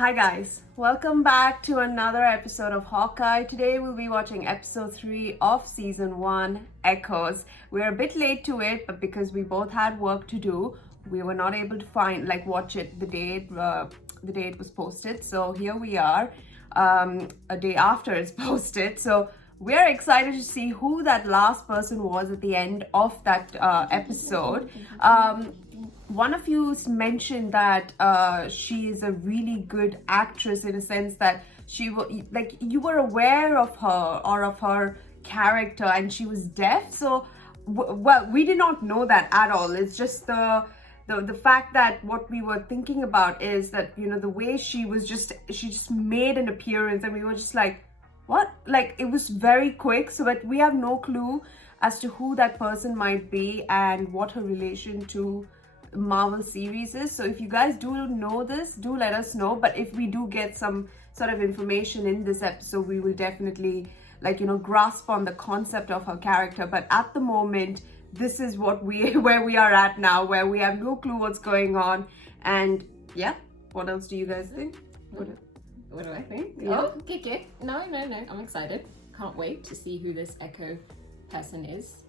Hi guys, welcome back to another episode of Hawkeye. Today we'll be watching episode 3 of season 1, Echoes. We're a bit late to it, but because we both had work to do, we were not able to watch it the day it was posted. So here we are, a day after it's posted. So we're excited to see who that last person was at the end of that episode. One of you mentioned that she is a really good actress in a sense that you were aware of her or of her character, and she was deaf. So, well, we did not know that at all. It's just the fact that what we were thinking about is that, you know, the way she just made an appearance, and we were just like, what? Like, it was very quick, so that we have no clue as to who that person might be and what her relation to Marvel series is. So if you guys do know this, do let us know. But if we do get some sort of information in this episode, we will definitely grasp on the concept of her character. But at the moment, this is where we are at now, where we have no clue what's going on. And yeah, what else do you guys think? What do I think? Yeah. Oh, okay. No, I'm excited. Can't wait to see who this Echo person is.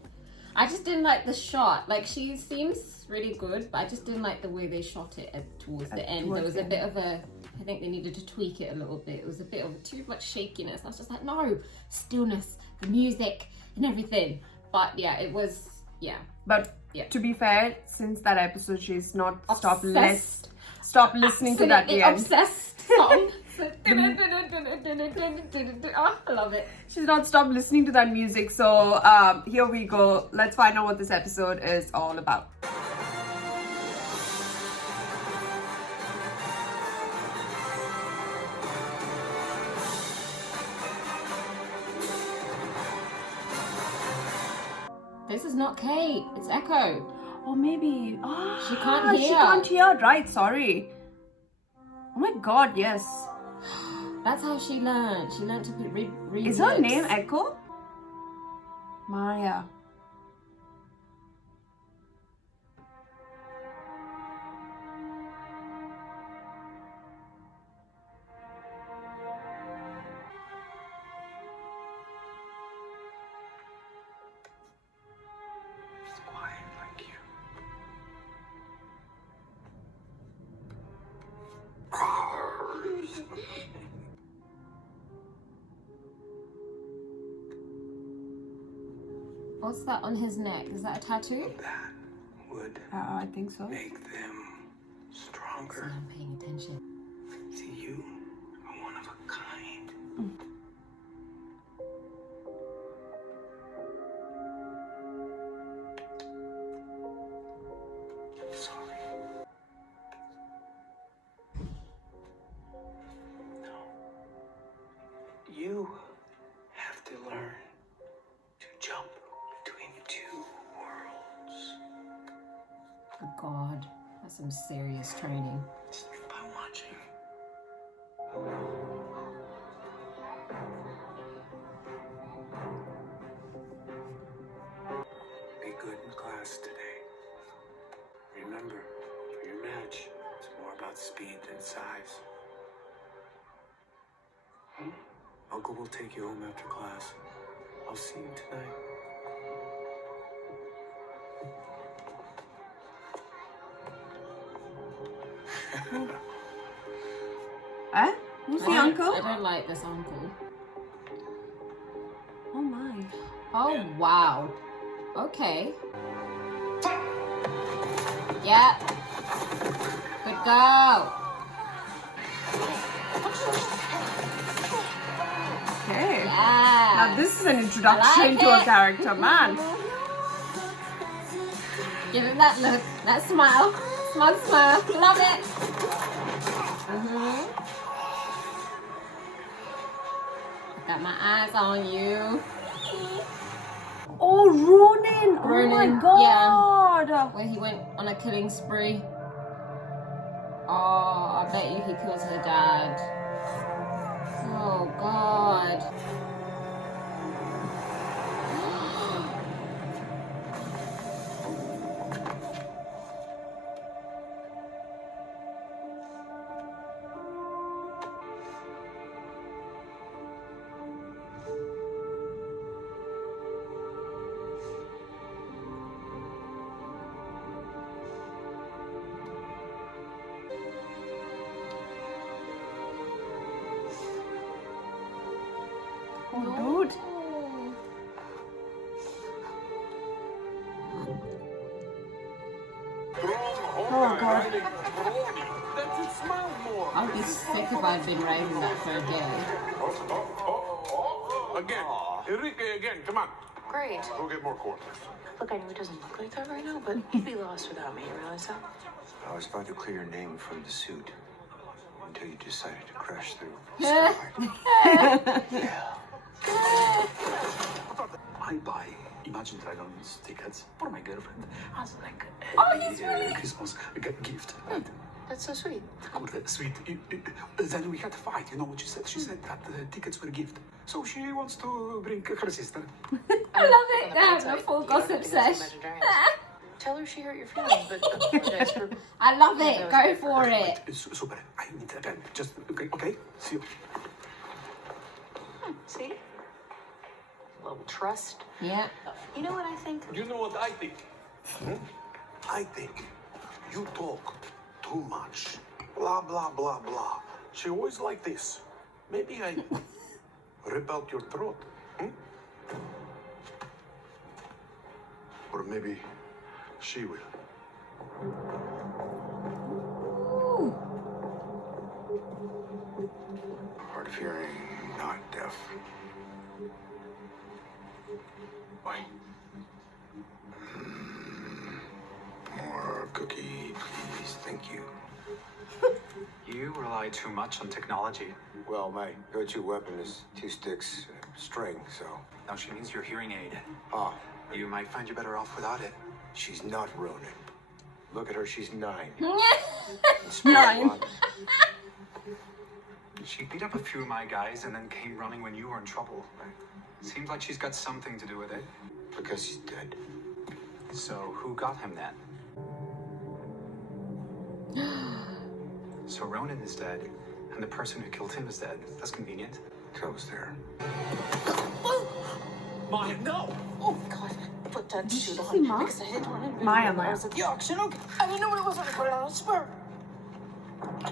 I just didn't like the shot. Like, she seems really good, but I just didn't like the way they shot it towards the end. There was a bit of I think they needed to tweak it a little bit. It was a bit of too much shakiness. I was just like, no, stillness, the music and everything. But yeah, it was, yeah. But yeah. To be fair, since that episode, she's not stopped listening to that. Obsessed song. Oh, I love it. She's not stopped listening to that music. So here we go. Let's find out what this episode is all about. This is not Kate. It's Echo. Or maybe she can't hear. She can't hear. Right? Sorry. Oh my God! Yes. That's how she learned. She learned to read Is her name Echo? Maya. She's quiet like you. What's that on his neck? Is that a tattoo? That would I think so. make them So stronger. I'm paying attention. See, you are one of a kind. Sorry. No. You have to learn to jump between two worlds. Oh God, that's some serious training. Just by watching. Be good in class today. Remember, for your match, it's more about speed than size. Uncle will take you home after class. I'll see you tonight. Who's the uncle? I don't like this uncle. Oh my. Oh wow. Okay. Yeah. Good go. Okay. Yeah. Now this is an introduction I like to a it. character, man. Give him that look, that smile. Smile. Love it. Got my eyes on you. Oh, Ronan! Oh my Ronan, God! Where he went on a killing spree. Oh, I bet you he kills her dad. Oh God. Oh, dude. Oh, God. I would be sick if I'd been writing that for a day. Again. Enrique, again. Come on. Great. Go get more corn. Look, I know it doesn't look like that right now, but you'd be lost without me, you realize that? I was about to clear your name from the suit until you decided to crash through. Yeah. Yeah. I buy Imagine Dragons tickets for my girlfriend as like Oh, a Christmas gift. That's so sweet. Kurde, sweet. Then we had a fight. You know what she said? She said that the tickets were a gift. So she wants to bring her sister. I love it. They're having a full gossip sesh. Tell her she hurt your feelings, but apologize for... I love it. Go for it. It's super. I need a pen. Just, okay? See you. See? A little trust. Yeah. You know what I think? You know what I think? I think you talk too much. Blah, blah, blah, blah. She always like this. Maybe I rip out your throat. Or maybe she will. Ooh. Hard of hearing, not deaf. Why? More cookie, please. Thank you. You rely too much on technology. Well, my go-to weapon is 2 sticks, string, so... Now she needs your hearing aid. Ah, You might find you better off without it. she's not Ronin. Look at her, she's 9. 9. She beat up a few of my guys and then came running when you were in trouble. Seems like she's got something to do with it. Because she's dead. So who got him then? So Ronan is dead, and the person who killed him is dead. That's convenient. Close there. Maya, no! Oh, God. Put that suit see on. Ma? Because I hit one in Maya, I was at the auction. Okay. I didn't know what it was. I put it on a spur. Living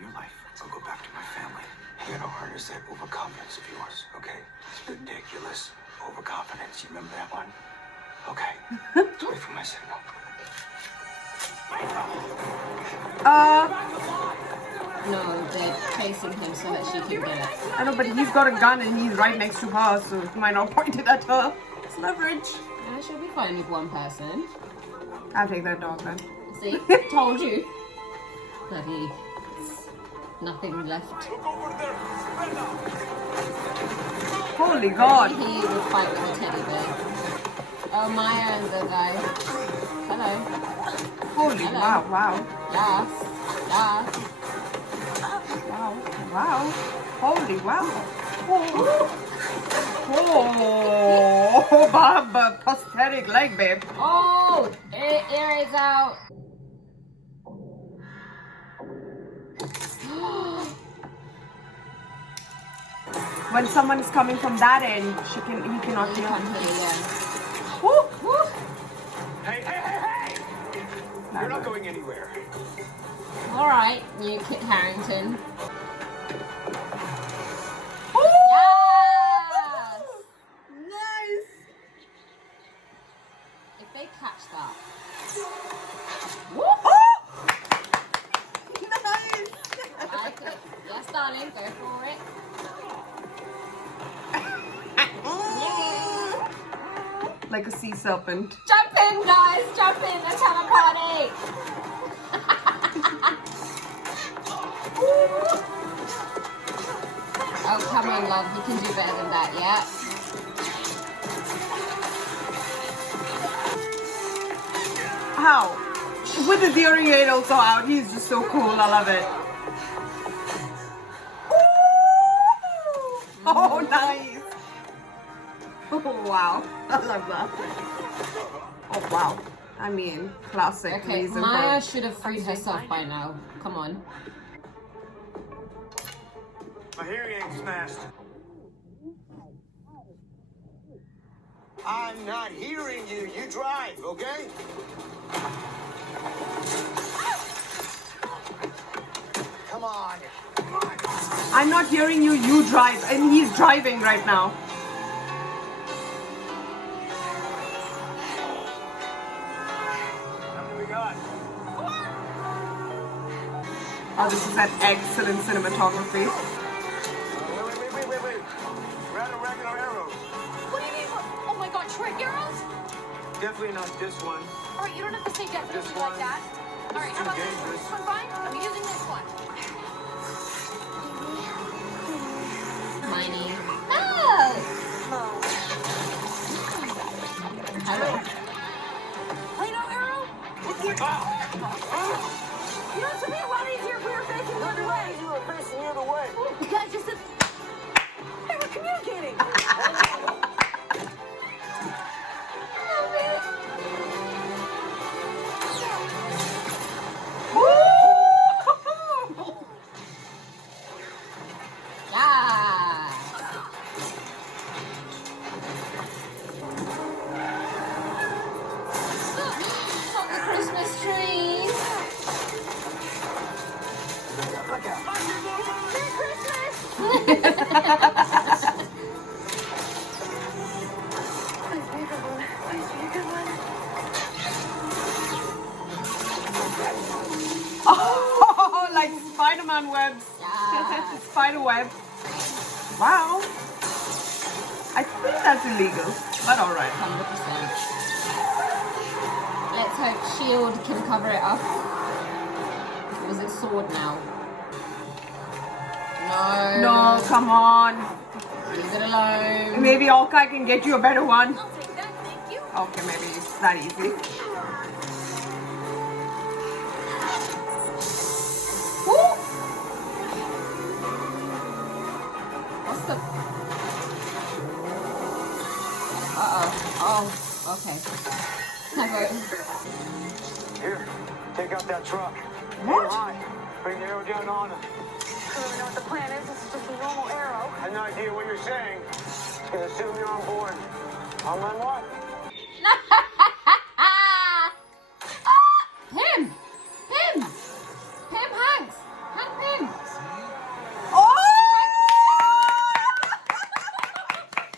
your life. I'll go back to my family. You gotta harness that overconfidence of yours, okay? It's ridiculous. Overconfidence. You remember that one? Okay. Sorry for my signal. No, they're chasing him so that she can get it. I know, but he's got a gun and he's right next to her, so he might not point it at her. It's leverage. Yeah, she'll be fine with one person. I'll take that dog then. See? Told you. Bloody. Nothing left. Look over there. Holy God. Maybe he will fight with a teddy bear. Oh, Maya and the guy. Hello. Holy Hello. wow, wow. Yes. Yes. Wow, wow. Holy wow. Oh, Bob, prosthetic leg, babe. Oh! Ear is out. When someone is coming from that end, he cannot You hear. can't hear, yeah. Woo, woo. Hey, hey, hey, hey! You're not going anywhere. Alright, you Kit Harington. Woo. Yes! Nice. If they catch that. Oh! Nice. Like it. Yes, darling, go for it. Like a sea serpent. Jump in, guys! Jump in! Let's have a party! Oh, come on, love. You can do better than that, yeah? How? With his hearing aid also out, he's just so cool. I love it. Ooh. Oh, nice. Oh, wow. I love that. Oh, wow. I mean, classic Okay, reason Maya for should have freed herself by now. Come on. My hearing aid smashed. I'm not hearing you. You drive, okay? Come Come on. I'm not hearing you. You drive, and he's driving right now. How many we got? Oh, this is that excellent cinematography. Wait. We're out of regular arrows. What do you mean? Oh my god, trick arrows? Definitely not this one. All right, you don't have to say definitely This like one. that. All right, how about this one? dangerous. This one fine? I'm using this one. Miney. Oh! Hello. Play-Doh arrow? You know, it's gonna be a lot easier if we were facing the other way. You were facing the other way. You guys just said... Hey, we're communicating. Yeah. From the Christmas tree. Merry Christmas! Please be a good one. Please be a good one. Oh, like Spider-Man webs. Yeah. Spider web. Wow. I think that's illegal, but all right. 100%. Let's hope Shield can cover it up. Or is it Sword now? No. No, come on. Leave it alone. Maybe Hawkeye can get you a better one. I'll take that, thank you. Okay, maybe it's that easy. Woo! What's the... Oh, okay. Here, take out that truck. What? Aim high. Bring the arrow down on him. I don't know what the plan is. This is just a normal arrow. I have no idea what you're saying. Just gonna assume you're on board. On my mark. Him! Him! Him Hanks! Hank Pym! Oh!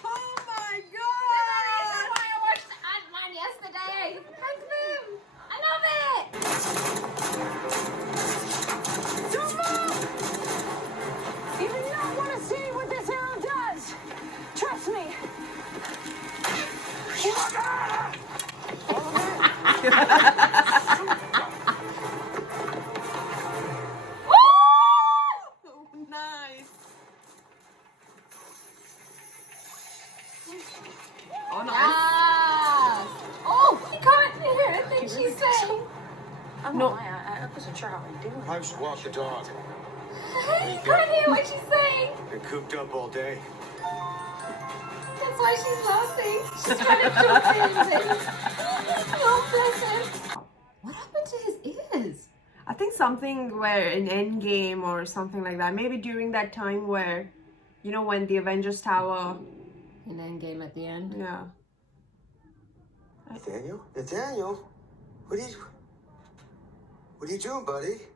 Oh my This is god! why I watched Ant-Man yesterday! Hank Pym! I love it! Don't move! You do not want to see what this arrow does. Trust me. Oh, nice. Oh, nice. Yes! Oh, you can't hear a thing she's saying! I'm No. not lying. I wasn't sure how I'm doing. I just walk the dog. You can't hear what she's saying! Been cooped up all day. That's why she's laughing. She's trying to filter him. Oh, bless him. What happened to his ears? I think something where in Endgame or something like that. Maybe during that time where, you know, when the Avengers Tower. In Endgame at the end. Yeah. Nathaniel, what are you doing, buddy?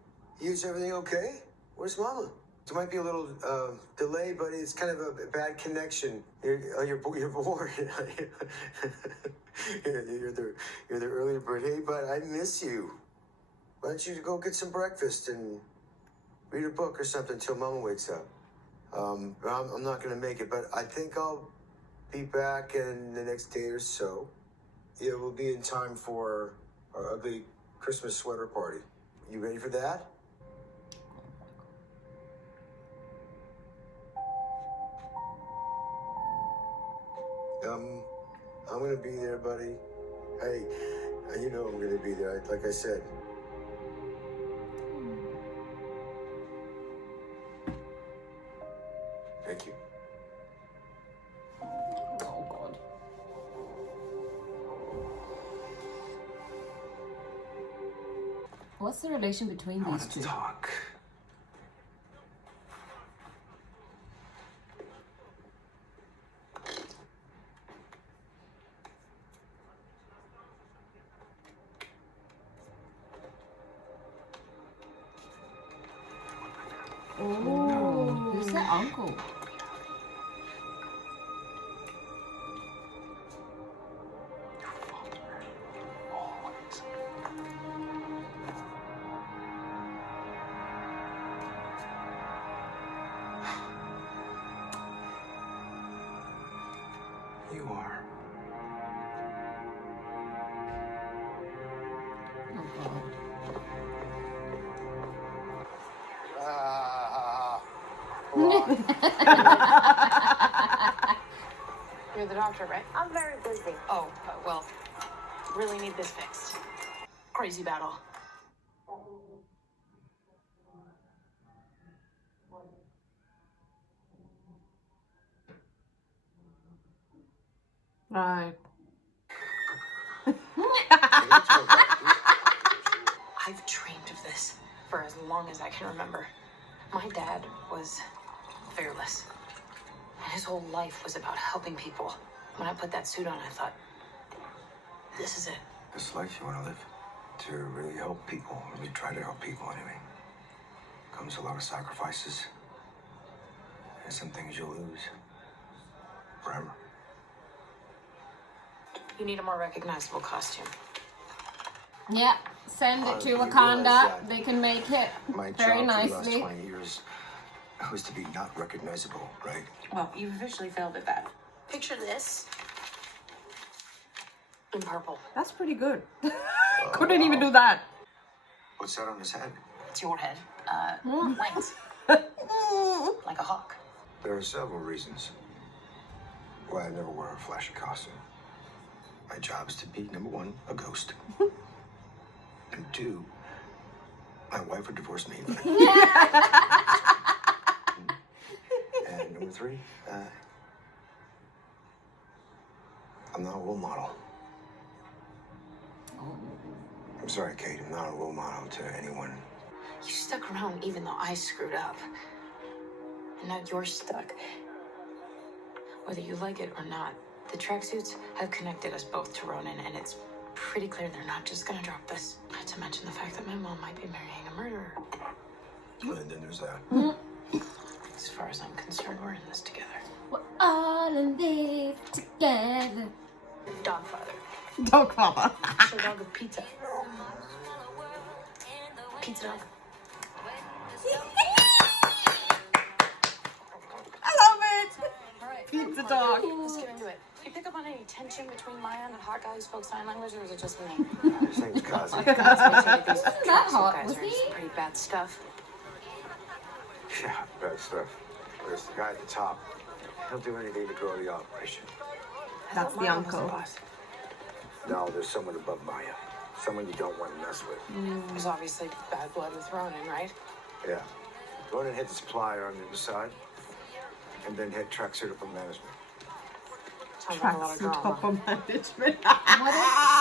Is everything okay? Where's Mama? There might be a little delay, but it's kind of a bad connection. You're born. you're the early bird. Hey, bud, I miss you. Why don't you go get some breakfast and read a book or something till Mama wakes up? I'm not gonna make it, but I think I'll be back in the next day or so. Yeah, we'll be in time for our ugly Christmas sweater party. You ready for that? I'm gonna be there, buddy. Hey, you know I'm gonna be there. Like I said. Thank you. Oh, God. What's the relation between I these wanted two? to talk. Oh, who's the uncle? Always. You are. Oh god. You're the doctor, right? I'm very busy. Oh, well, really need this fixed. Crazy battle. Right. I've dreamed of this for as long as I can remember. My dad was fearless. And his whole life was about helping people. When I put that suit on, I thought, this is it. This life you want to live, to really help people, really try to help people anyway, comes a lot of sacrifices. And some things you'll lose forever. You need a more recognizable costume. Yeah, send it to You realize Wakanda. that They can make it My very job for the last nicely. 20 years was to be not recognizable, right? Well, you've officially failed at that. Picture this in purple. That's pretty good. Couldn't even do that. What's that on his head? It's your head. Wings. Like a hawk. There are several reasons why I never wear a flashy costume. My job is to be, number one, a ghost. And two, my wife would divorce me. And number three, I'm not a role model. I'm sorry, Kate, I'm not a role model to anyone. You stuck around even though I screwed up. And now you're stuck. Whether you like it or not, the tracksuits have connected us both to Ronan, and it's pretty clear they're not just gonna drop this. Not to mention the fact that my mom might be marrying a murderer. And then there's that. As far as I'm concerned, we're in this together. We're all in this together. Dogfather. Dog father. So dog of pizza. Pizza dog. I love it. All right. Pizza dog. Let's get into it. Do you pick up on any tension between Maya and the Hawkeye who spoke sign language, or was it just me? His name's Kazi. These that hot, guys was are he? just pretty bad stuff. Yeah, bad stuff. There's the guy at the top. He'll do anything to grow the operation. That's the Maya was uncle. boss. No, there's someone above Maya. Someone you don't want to mess with. There's obviously bad blood with Ronan, right? Yeah. Ronan head supplier on the other side, and then head tracksuit up management. Sounds like a lot of Tracksuit drama. upper management. What So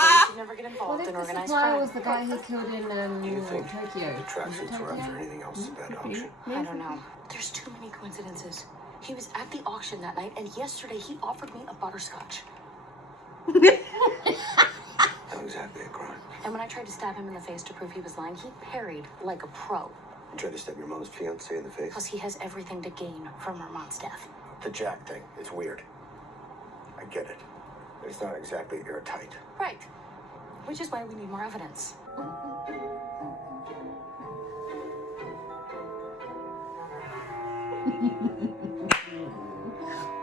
you should never get if involved in the organized supplier crime. was the guy who killed in Do you think Tokyo? the tracksuits were after Tokyo? anything else is a bad option? I don't know. There's too many coincidences. He was at the auction that night, and yesterday he offered me a butterscotch. Not exactly a crime. And when I tried to stab him in the face to prove he was lying, he parried like a pro. You tried to stab your mom's fiance in the face? Plus, he has everything to gain from her mom's death. The Jack thing, it's weird. I get it. But it's not exactly airtight. Right. Which is why we need more evidence.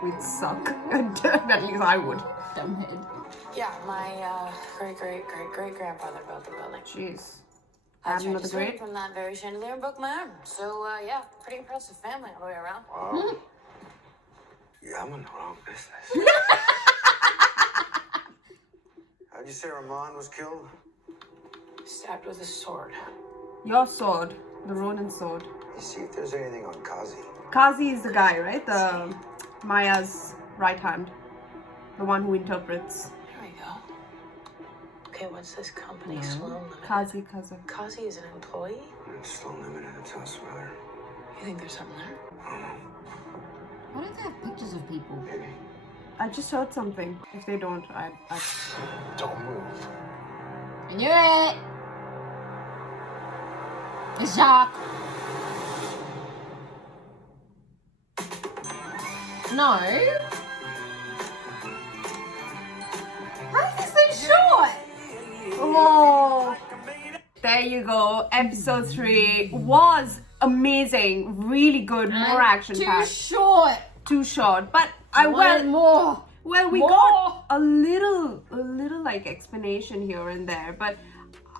We'd suck. At least I would. Dumbhead. Yeah, my great-great-great-great-grandfather built the building. Jeez. I Adam tried of to the swing Great. from that very chandelier and broke my arm. So, yeah, pretty impressive family all the way around. Wow. Yeah, I'm in the wrong business. How'd you say Rahman was killed? Stabbed with a sword. Your sword. The Ronin sword. You see if there's anything on Kazi. Kazi is the guy, right? The Maya's right hand. The one who interprets. There we go. Okay, what's this company? Sloan Limited. Kazi. Kazi is an employee? It's still limited. It sounds familiar. You think there's something there? I don't know. Why don't they have pictures of people? Maybe. I just heard something. If they don't, I... Don't move. I knew it! It's Jacques! No. How is this so short? Oh, there you go. Episode 3 was amazing, really good, more action Too packed. short. Too short, but More. we More. got a little like explanation here and there, but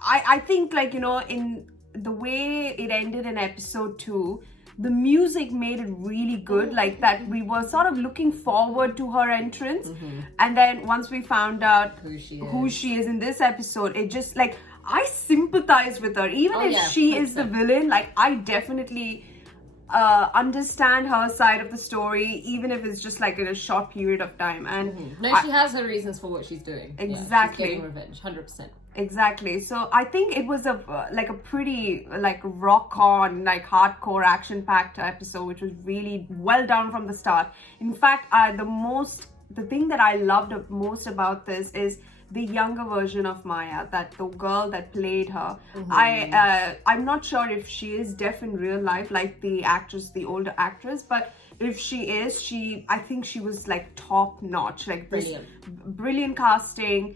I think, like, you know, in the way it ended in episode 2, the music made it really good, like that we were sort of looking forward to her entrance, and then once we found out who she is in this episode, it just, like, I sympathize with her, even if she is the villain. Like, I definitely understand her side of the story, even if it's just like in a short period of time. And no, she has her reasons for what she's doing. Exactly. She's getting revenge, 100%. Exactly. So I think it was a pretty, like, rock on, like, hardcore action packed episode, which was really well done from the start. In fact, the thing that I loved most about this is the younger version of Maya, that the girl that played her. I'm not sure if she is deaf in real life, like the older actress, but if she is, I think she was, like, top notch, like brilliant casting,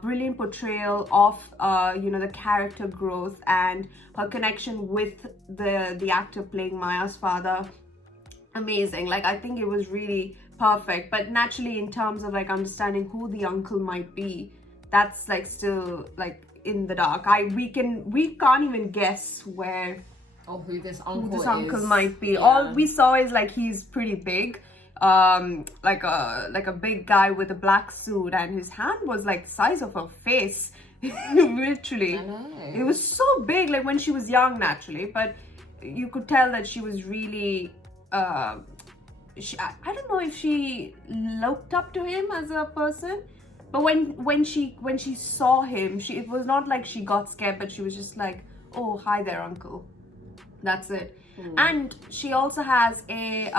brilliant portrayal of the character growth and her connection with the actor playing Maya's father. Amazing. Like, I think it was really perfect. But naturally, in terms of, like, understanding who the uncle might be, that's, like, still, like, in the dark. We can't even guess who this uncle might be. Yeah. All we saw is, like, he's pretty big, like a big guy with a black suit, and his hand was like the size of her face. Literally, I know. It was so big, like when she was young, naturally, but you could tell that she was really I don't know if she looked up to him as a person, but when she saw him, it was not like she got scared, but she was just like, oh, hi there, uncle. That's it. And she also has a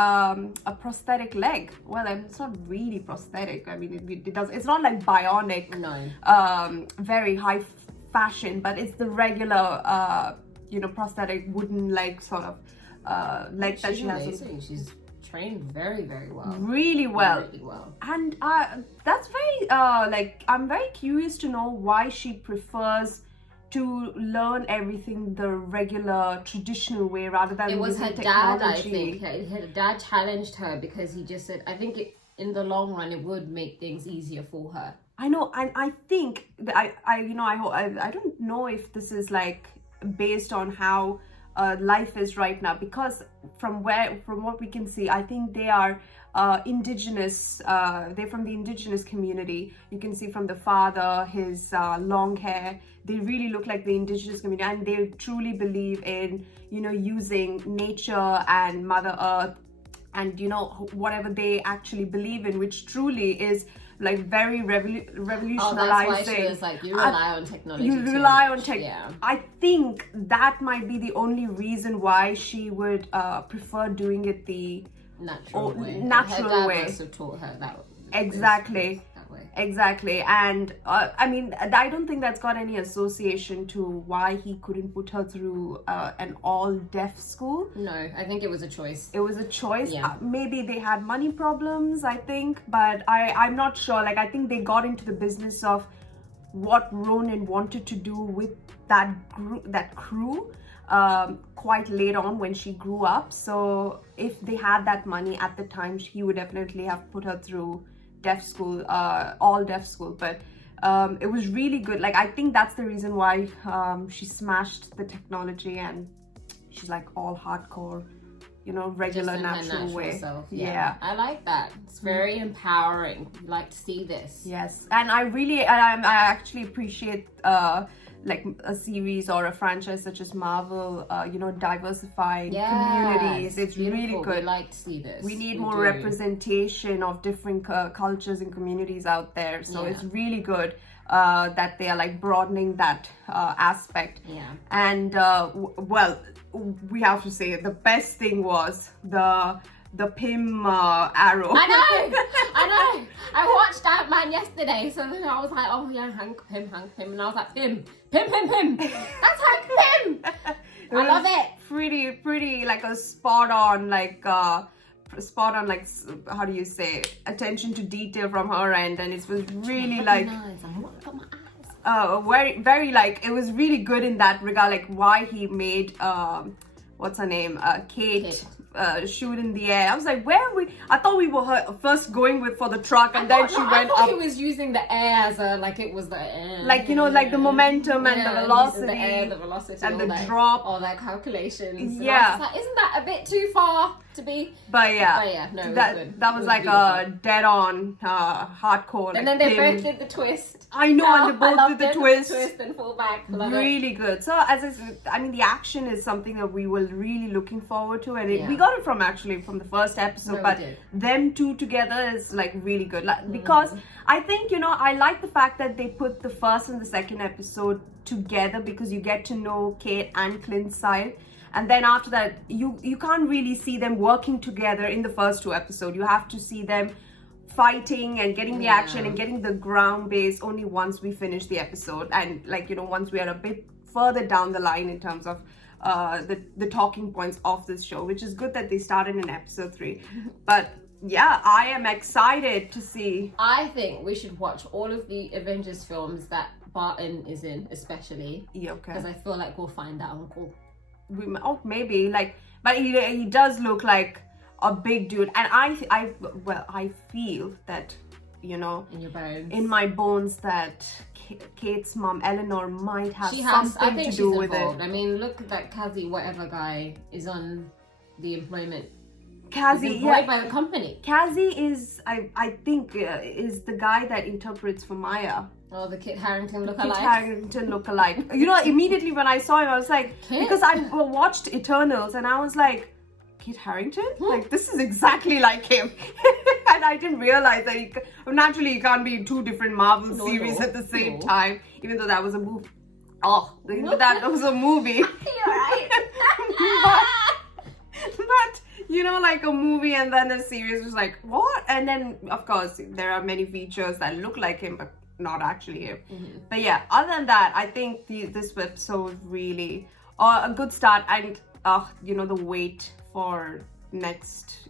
prosthetic leg. Well, it's not really prosthetic. I mean, it does. It's not like bionic. No. Very high fashion, but it's the regular, prosthetic wooden leg sort of leg that she has. Amazing. She's trained very, very well. Really well. Really well. And that's very I'm very curious to know why she prefers to learn everything the regular traditional way rather than it was her technology. Dad, I think. Her dad challenged her because he just said, I think in the long run it would make things easier for her. I know, and I think that I don't know if this is like based on how life is right now, because from what we can see, I think they are indigenous. They're from the indigenous community. You can see from the father, his long hair. They really look like the indigenous community, and they truly believe in using nature and Mother Earth, and whatever they actually believe in, which truly is like very revolutionizing. Oh, that's why she was like, you rely on technology. You rely on tech. Yeah. I think that might be the only reason why she would prefer doing it the natural way. Natural her dad way. must have taught her that. Exactly. That way. Exactly. And I mean, I don't think that's got any association to why he couldn't put her through an all-deaf school. No, I think it was a choice. It was a choice. Yeah. Maybe they had money problems, I think, but I'm not sure. Like, I think they got into the business of what Ronan wanted to do with that crew quite late on when she grew up. So if they had that money at the time, he would definitely have put her through deaf school, all deaf school. But it was really good. Like, I think that's the reason why she smashed the technology, and she's like all hardcore, regular natural way. Self. Yeah. I like that. It's very empowering. You like to see this. Yes, and I actually appreciate like a series or a franchise such as Marvel, diversifying communities. It's beautiful. Really good. We like to see this. We need more representation of different cultures and communities out there. So it's really good that they are like broadening that aspect. Yeah. And well, we have to say the best thing was the Pym arrow. I know. I watched Ant-Man yesterday, so then I was like, oh yeah, Hank Pym, and I was like, Pym. That's Hank Pym. I love it. Pretty like a spot on like spot on, like, how do you say, attention to detail from her end, and it was really like very, very, like, it was really good in that regard, like why he made what's her name, Kate. Shoot in the air. I was like, where are we? I thought we were first going for the truck, and then she went up. He was using the air as a, like it was the air. Like, you know, like the momentum and the velocity. The air, the velocity, and all the that, drop. all that calculations. Yeah. And I was like, isn't that a bit too far to be? But yeah, no, it was good. That was like a dead-on hardcore. And like, then they both did the twist. I know, and they both did the twist. And fall back. Really good. So I mean, the action is something that we were really looking forward to, and we got it from the first episode. But them two together is like really good, like, because I think, you know, I like the fact that they put the first and the second episode together, because you get to know Kate and Clint's side. And then after that, you can't really see them working together in the first two episodes. You have to see them fighting and getting the action and getting the ground base only once we finish the episode, and, like, you know, once we are a bit further down the line in terms of the talking points of this show, which is good that they started in episode 3. But yeah, I am excited to see. I think we should watch all of the Avengers films that Barton is in, especially. Yeah, okay. Because I feel like we'll find that uncle. Maybe, like, but he does look like a big dude, and I feel that, you know, in your bones, in my bones, that Kate's mom Eleanor might have something to do with it. I mean, look at that Kazi, whatever guy is on the employment. Kazi, employed by the company. Kazi is, I think, is the guy that interprets for Maya. Oh, the Kit Harington lookalike. Kit Harington lookalike. You know, immediately when I saw him, I was like, because I watched Eternals, and I was like, Kit Harington? Like, this is exactly like him. And I didn't realize that naturally you can't be in two different Marvel series at the same time, even though that was a movie. Oh, that was a movie. You're right. but you know, like a movie and then a series was like, what? And then, of course, there are many features that look like him, but not actually him. But yeah, other than that, I think this episode really a good start, and you know, the wait for next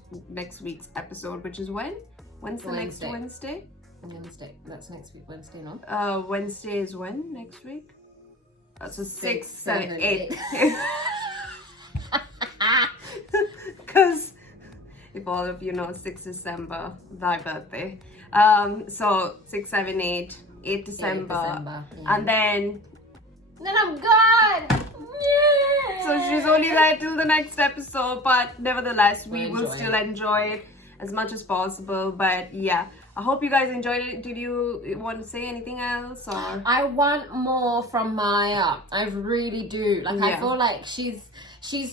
week's episode, which is when? When's the next Wednesday? Wednesday. That's next week, Wednesday, no? Wednesday is when next week? So 6, 7, 8. Because if all of you know, 6 December, thy birthday. So 6, 7, 8 December. And then I'm gone. Yeah. So she's only there till the next episode, but nevertheless, we will still enjoy it as much as possible. But yeah, I hope you guys enjoyed it. Did you want to say anything else? Or I want more from Maya. I really do. Like, I feel like she's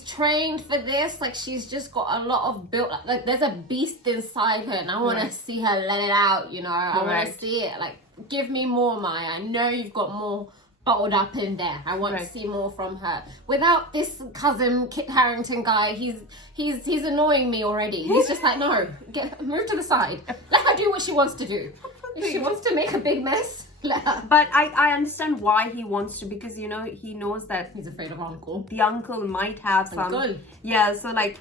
trained for this. Like, she's just got a lot of built, like, there's a beast inside her, and I want to see her let it out, you know. I want to see it. Like, give me more, Maya. I know you've got more bottled up in there. I want to see more from her. Without this cousin Kit Harington guy, he's annoying me already. He's just like, no, move to the side. Let her do what she wants to do. If she wants to make a big mess, let her. But I understand why he wants to, because, you know, he knows that he's afraid of uncle. The uncle might have some. Good. Yeah, so like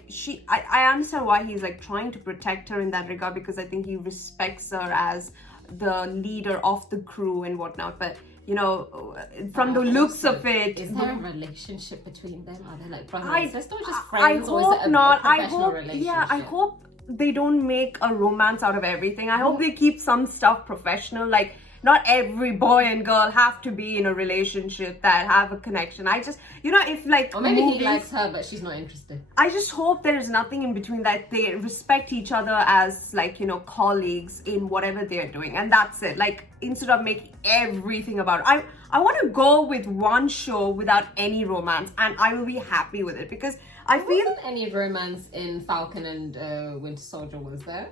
I understand why he's like trying to protect her in that regard, because I think he respects her as the leader of the crew and whatnot. But you know, from the looks of it, is there a relationship between them? Are they like brother and sister, or just friends? I hope not. I hope they don't make a romance out of everything. I hope they keep some stuff professional. Like, not every boy and girl have to be in a relationship that have a connection. I just, you know, if like, or maybe he likes her but she's not interested. I just hope there is nothing in between, that they respect each other as, like, you know, colleagues in whatever they're doing, and that's it. Like, instead of making everything about it, I want to go with one show without any romance, and I will be happy with it, because I feel any romance in Falcon and Winter Soldier, was there?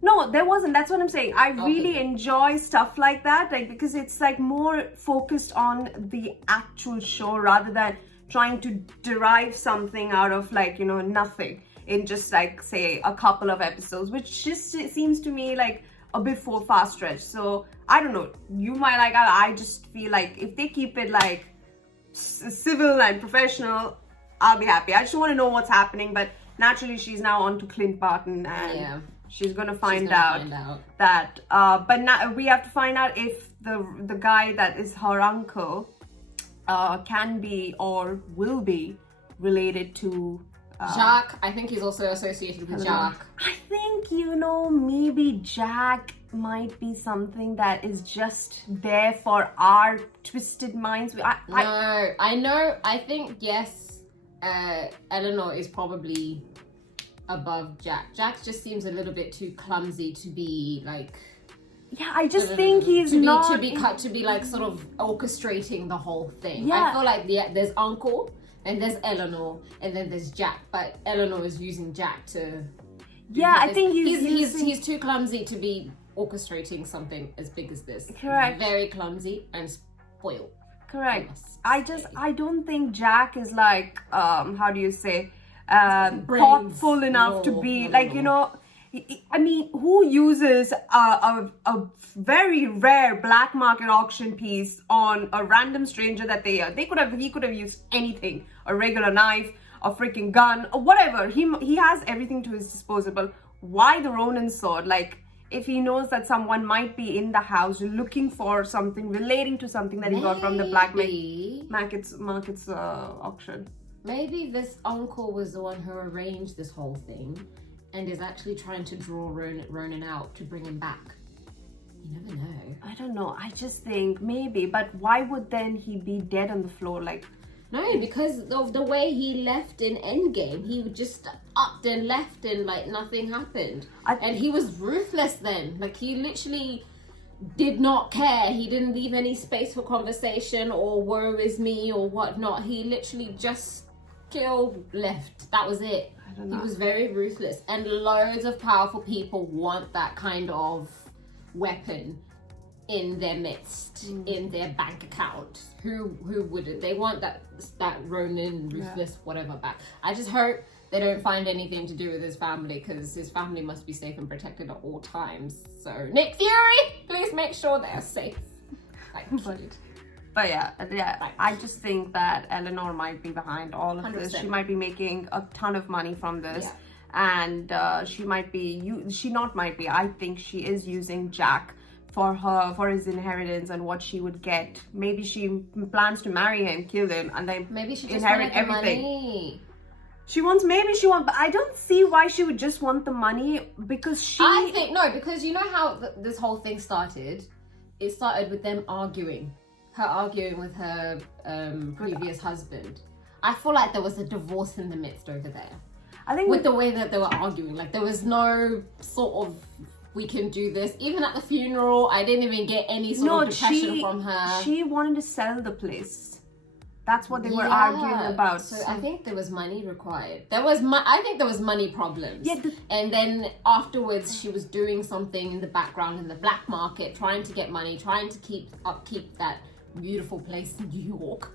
No, there wasn't. That's what I'm saying. I really enjoy stuff like that, like, because it's like more focused on the actual show rather than trying to derive something out of, like, you know, nothing in just, like, say a couple of episodes, which just seems to me like a bit far stretched. So I don't know, you might like, I just feel like if they keep it like civil and professional, I'll be happy. I just want to know what's happening. But naturally she's now on to Clint Barton, and she's gonna find out that. But now we have to find out if the guy that is her uncle can be or will be related to Jacques. I think he's also associated with Jacques. I think, maybe Jack might be something that is just there for our twisted minds. I think, yes, Eleanor is probably above Jack. Jack just seems a little bit too clumsy to be like... Yeah, I just think he's not... To be like sort of orchestrating the whole thing. Yeah. I feel like there's Uncle, and there's Eleanor, and then there's Jack. But Eleanor is using Jack to... I think he's too clumsy to be orchestrating something as big as this. Correct. Very clumsy and spoiled. Correct. I don't think Jack is like, how do you say, thoughtful enough to be like, I mean, who uses a very rare black market auction piece on a random stranger that he could have used anything, a regular knife, a freaking gun, or whatever. He has everything to his disposal. Why the Ronin sword? Like, if he knows that someone might be in the house looking for something relating to something that he got from the black markets auction. Maybe this uncle was the one who arranged this whole thing and is actually trying to draw Ronin out to bring him back. You never know. I don't know. I just think maybe, but why would then he be dead on the floor? Like, no, because of the way he left in Endgame. He just upped and left and like nothing happened. And he was ruthless then. Like, he literally did not care. He didn't leave any space for conversation or woe is me or whatnot. He literally just killed, left. That was it. I don't know. He was very ruthless. And loads of powerful people want that kind of weapon in their midst, in their bank account. Who wouldn't? They want that Ronin, ruthless, whatever back. I just hope they don't find anything to do with his family, because his family must be safe and protected at all times. So, Nick Fury, please make sure they're safe. But yeah, I just think that Eleanor might be behind all of 100%. this. She might be making a ton of money from this. Yeah. And I think she is using Jack for his inheritance and what she would get. Maybe she plans to marry him, kill him, and then maybe she just inherit wanted the everything. Money. But I don't see why she would just want the money, because I think, no, because you know how this whole thing started? It started with them arguing. Her arguing with her previous husband. I feel like there was a divorce in the midst over there. I think with the way that they were arguing, like there was no sort of, we can do this. Even at the funeral, I didn't even get any sort of depression from her. She wanted to sell the place. That's what they were arguing about. So I think there was money required. I think there was money problems. Yeah. And then afterwards, she was doing something in the background in the black market, trying to get money, trying to keep that beautiful place in New York.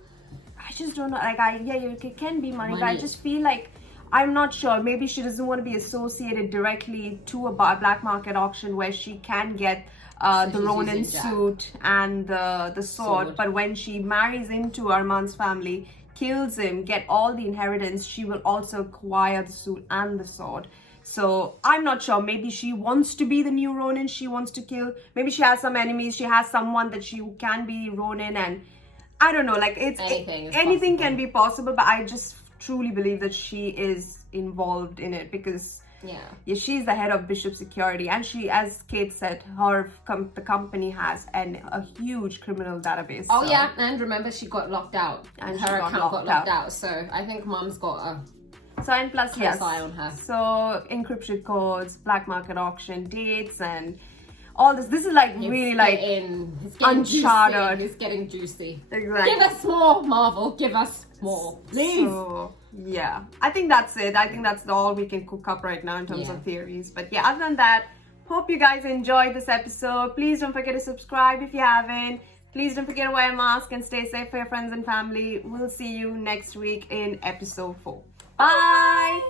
I just don't know. Like, it can be money, but I just feel like, I'm not sure. Maybe she doesn't want to be associated directly to a black market auction where she can get the Ronin suit and the sword. But when she marries into Armand's family, kills him, get all the inheritance, she will also acquire the suit and the sword. So I'm not sure. Maybe she wants to be the new Ronin. She wants to kill. Maybe she has some enemies. She has someone that she can be Ronin, and I don't know. Like, anything can be possible. But I just truly believe that she is involved in it, because she's the head of Bishop Security, and she, as Kate said, the company has a huge criminal database. Oh, yeah, and remember, she got locked out, and her account got locked out. So I think Mom's got a plus eye on her. So encryption codes, black market auction dates, and all this. This is like it's Uncharted. It's getting juicy. Exactly. Give us more, Marvel. Give us more, please. So, yeah, I think that's it. I think that's all we can cook up right now in terms of theories. But yeah, other than that, hope you guys enjoyed this episode. Please don't forget to subscribe if you haven't. Please don't forget to wear a mask and stay safe for your friends and family. We'll see you next week in episode 4. Bye.